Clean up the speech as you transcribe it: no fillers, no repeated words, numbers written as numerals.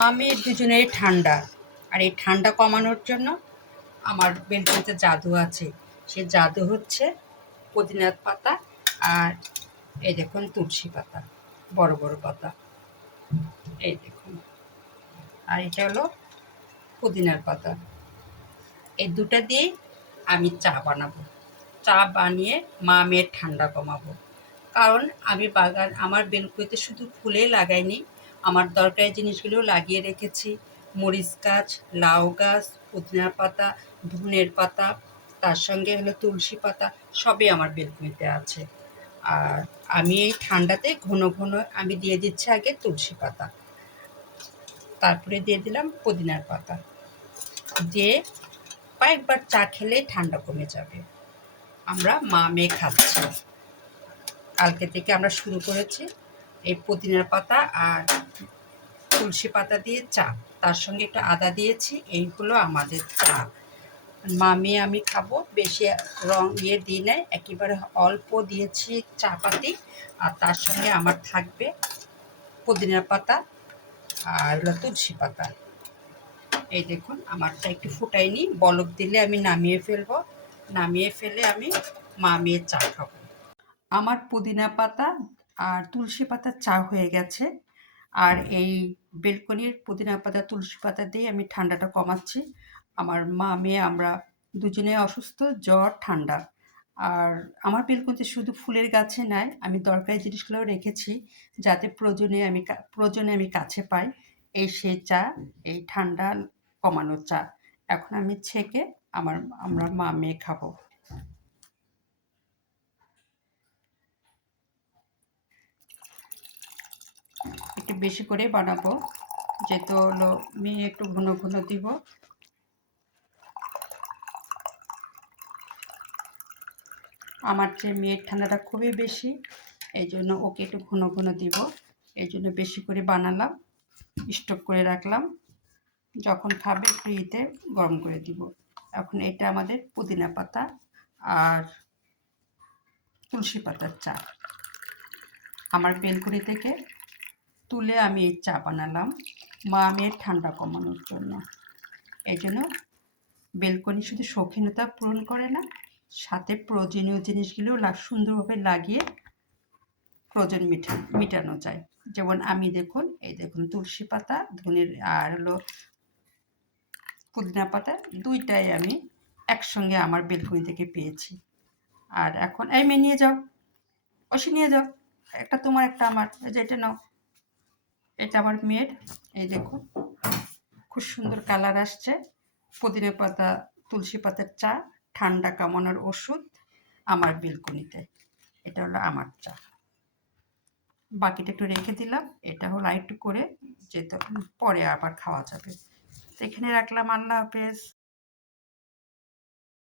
আমি দুজনেরই ঠান্ডা, আর এই ঠান্ডা কমানোর জন্য আমার বেলকুনিতে জাদু আছে। সে জাদু হচ্ছে পুদিনার পাতা আর এই দেখুন তুলসী পাতা, বড় বড় পাতা, এই দেখুন। আর এটা হলো পুদিনার পাতা। এই দুটা দিয়েই আমি চা বানাবো। চা বানিয়ে মা মেয়ের ঠান্ডা কমাবো। কারণ আমি আমার বেলকুনিতে শুধু ফুলেই লাগাইনি, আমার দরকারি জিনিসগুলোও লাগিয়ে রেখেছি। মরিচ গাছ, লাউ গাছ, পুদিনা পাতা, ধনের পাতা, তার সঙ্গে হলো তুলসী পাতা, সবই আমার বেলকুনিতে আছে। আর আমি এই ঠান্ডাতে ঘন ঘন আমি দিয়ে দিচ্ছি আগে তুলসী পাতা, তারপরে দিয়ে দিলাম পুদিনার পাতা, দিয়ে কয়েকবার চা খেলেই ঠান্ডা কমে যাবে। আমরা মা মেয়ে খাচ্ছি। কালকে থেকে আমরা শুরু করেছি এই পুদিনার পাতা আর তুলসী পাতা দিয়ে চা, তার সঙ্গে একটু আদা দিয়েছি। এই হলো আমাদের চা। মা মেয়ে আমি খাবো। বেশি দিই নাই, একেবারে অল্প দিয়েছি চা পাতি। আর তার সঙ্গে আমার থাকবে পুদিনার পাতা আর তুলসী পাতা। এই দেখুন আমারটা একটু ফুটাইনি, বলক দিলে আমি নামিয়ে ফেলবো। নামিয়ে ফেলে আমি মা মেয়ে চা খাবো। আমার পুদিনা পাতা আর তুলসী পাতার চা হয়ে গেছে। আর এই বেলকনির পুদিনা পাতা তুলসী পাতা দিয়ে আমি ঠান্ডাটা কমাচ্ছি। আমার মা মেয়ে আমরা দুজনে অসুস্থ, জ্বর ঠান্ডা। আর আমার বেলকনিতে শুধু ফুলের গাছে নাই, আমি দরকারি জিনিসগুলোও রেখেছি যাতে প্রয়োজনে আমি কাছে পাই। এই সেই চা, এই ঠান্ডা কমানোর চা। এখন আমি ছেঁকে আমরা মা মেয়ে খাবো। একটু বেশি করে বানাবো, যেহেতু হলো মেয়ে একটু ঘন ঘন দিব। আমার যে মেয়ের ঠান্ডাটা খুবই বেশি, এই জন্য ওকে একটু ঘন ঘন দিব। এই জন্য বেশি করে বানালাম, স্টক করে রাখলাম, যখন খাবে ফ্রিতে গরম করে দিব। এখন এটা আমাদের পুদিনা পাতা আর তুলসী পাতার চা। আমার বেলকুনি থেকে তুলে আমি এই চা বানালাম মা মেয়ের ঠান্ডা কমানোর জন্য। এই জন্য বেলকনি শুধু শৌখিনতা পূরণ করে না, সাথে প্রয়োজনীয় জিনিসগুলো সুন্দরভাবে লাগিয়ে প্রয়োজন মেটানো যায়। যেমন আমি দেখুন, এই দেখুন তুলসী পাতা, ধনের আর হলো পুদিনা পাতা, দুইটাই আমি একসঙ্গে আমার বেলকনি থেকে পেয়েছি। আর এখন এই মেয়ে নিয়ে যাও, অসি নিয়ে যাও, একটা তোমার একটা আমার, এই যে এটা নাও, এটা আমার মেয়ের। এই দেখুন খুব সুন্দর কালার আসছে। পুদিনা পাতা তুলসী পাতার চা, ঠান্ডা কামানোর ওষুধ আমার বেলকনিতে। এটা হলো আমার চা। বাকিটা একটু রেখে দিলাম, এটা হলো আরেকটু করে যেতে পরে আবার খাওয়া যাবে। এখানে রাখলাম। আল্লাহ হাফেজ।